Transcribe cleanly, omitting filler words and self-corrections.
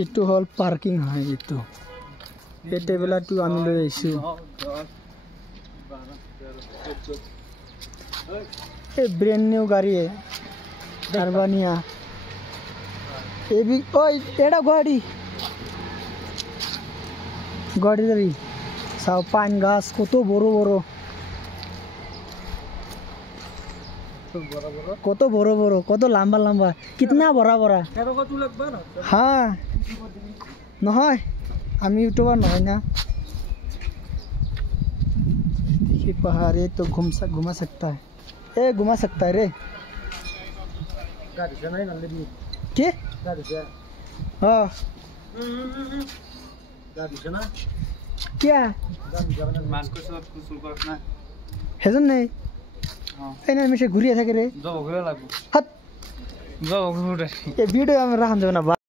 इतो हल पार्किंग है इतो ये टेबल टू आमी লৈ আইছো ये ब्रांड न्यू गाड़ी है कार्बानिया ये भी ओए एड़ा गाड़ी गाड़ी दारी सब पान गाछ কত বড় বড় কত বড় বড় কত লম্বা লম্বা कितना बड़ा बड़ा हाँ নহয় আমি यूट्यूबर নহয় ना देखिए पहाड़ ये तो घुमा सकता है ए घुमा सकता है रे गाड़ी से नहीं नल्ली के गाड़ी से हां गाड़ी से ना क्या गाड़ी से मास को सब कुछ करना हेजन नहीं हां एने में से घुरिया থাকে रे যাব ঘুরে লাগবো হাত যাব ঘুরে এই ভিডিও আমরা রাখন যাব না